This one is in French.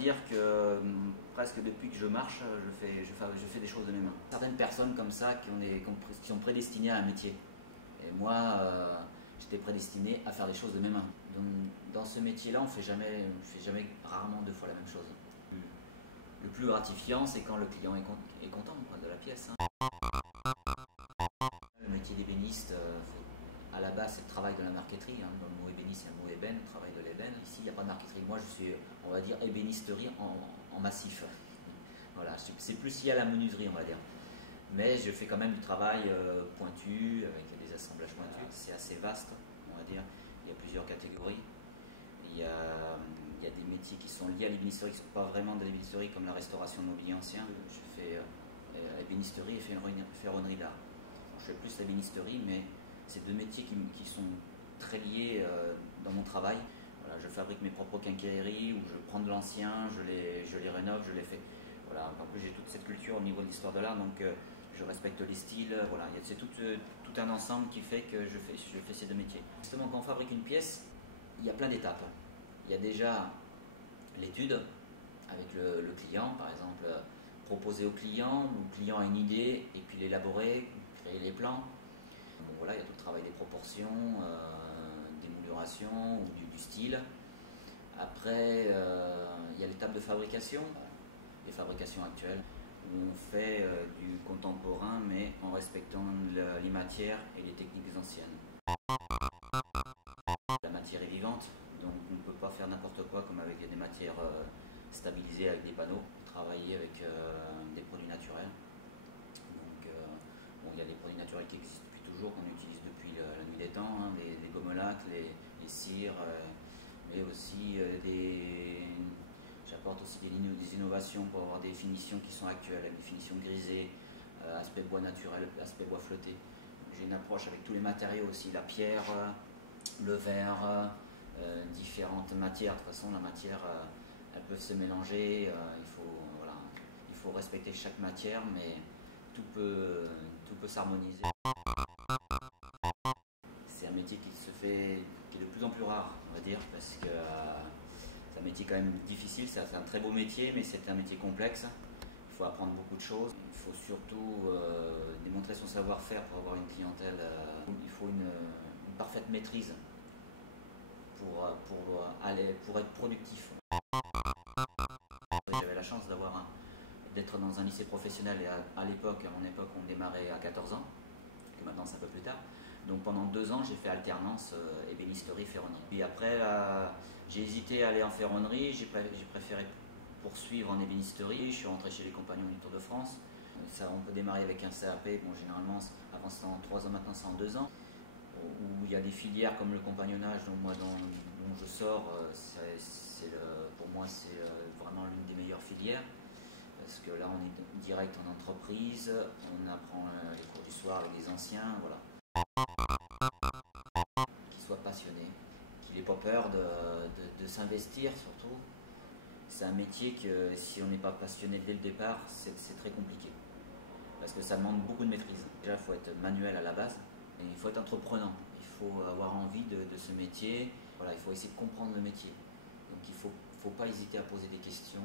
dire que presque depuis que je marche, je fais des choses de mes mains. Certaines personnes comme ça qui sont prédestinées à un métier. Et moi, j'étais prédestiné à faire des choses de mes mains. Donc, dans ce métier-là, on fait jamais, rarement deux fois la même chose. Le plus gratifiant, c'est quand le client est content quoi, de la pièce. Le métier d'ébéniste, à la base, c'est le travail de la marqueterie. Dans le mot ébéniste, il y a le mot ébène, le travail de l'ébène. Ici, il n'y a pas de marqueterie. Moi, je suis, on va dire, ébénisterie en massif. Voilà, c'est plus lié à la menuiserie, on va dire. Mais je fais quand même du travail pointu, avec des assemblages pointus. C'est assez vaste, on va dire. Il y a plusieurs catégories. Il y a des métiers qui sont liés à l'ébénisterie, qui ne sont pas vraiment de l'ébénisterie, comme la restauration de mobilier ancien. Je fais ébénisterie et ferronnerie d'art. Je fais plus l'ébénisterie, mais c'est deux métiers qui sont très liés dans mon travail. Voilà, je fabrique mes propres quincailleries, où je prends de l'ancien, je les rénove, je les fais. Voilà, en plus j'ai toute cette culture au niveau de l'histoire de l'art, donc je respecte les styles. Voilà, c'est tout un ensemble qui fait que je fais ces deux métiers. Justement, quand on fabrique une pièce, il y a plein d'étapes. Il y a déjà l'étude avec le client, par exemple, proposer au client. Le client a une idée et puis l'élaborer, créer les plans. Bon, voilà, il y a tout le travail des proportions, d'émouluration ou du style. Après, il y a l'étape de fabrication, les fabrications actuelles, où on fait du contemporain mais en respectant les matières et les techniques anciennes. La matière est vivante, donc on ne peut pas faire n'importe quoi comme avec des matières stabilisées avec des panneaux. Travailler avec des produits naturels. Donc, bon, il y a des produits naturels qui existent depuis toujours, qu'on utilise depuis la nuit des temps, les gommelacs, les cires, mais aussi j'apporte aussi des innovations pour avoir des finitions qui sont actuelles, avec des finitions grisées, aspect bois naturel, aspect bois flotté. J'ai une approche avec tous les matériaux aussi, la pierre, le verre, différentes matières. De toute façon, la matière, elles peuvent se mélanger. Il faut respecter chaque matière, mais tout peut s'harmoniser. C'est un métier qui est de plus en plus rare, on va dire, parce que c'est un métier quand même difficile. C'est un très beau métier, mais c'est un métier complexe. Il faut apprendre beaucoup de choses. Il faut surtout démontrer son savoir-faire pour avoir une clientèle. Il faut une parfaite maîtrise pour être productif. J'avais la chance d'être dans un lycée professionnel et à mon époque, on démarrait à 14 ans, que maintenant c'est un peu plus tard. Donc pendant 2 ans, j'ai fait alternance ébénisterie, ferronnerie. Puis après, j'ai hésité à aller en ferronnerie, j'ai préféré poursuivre en ébénisterie. Je suis rentré chez les Compagnons du Tour de France. Ça, on peut démarrer avec un CAP, bon, généralement avant c'était en 3 ans, maintenant c'est en 2 ans. Où il y a des filières comme le compagnonnage, dont je sors, pour moi c'est vraiment l'une des meilleures filières, parce que là on est direct en entreprise, on apprend les cours du soir avec des anciens, voilà. Qu'il soit passionné, qu'il n'ait pas peur de s'investir surtout. C'est un métier que si on n'est pas passionné dès le départ, c'est très compliqué, parce que ça demande beaucoup de maîtrise. Déjà il faut être manuel à la base. Et il faut être entreprenant, il faut avoir envie de ce métier, voilà, il faut essayer de comprendre le métier. Donc il ne faut pas hésiter à poser des questions,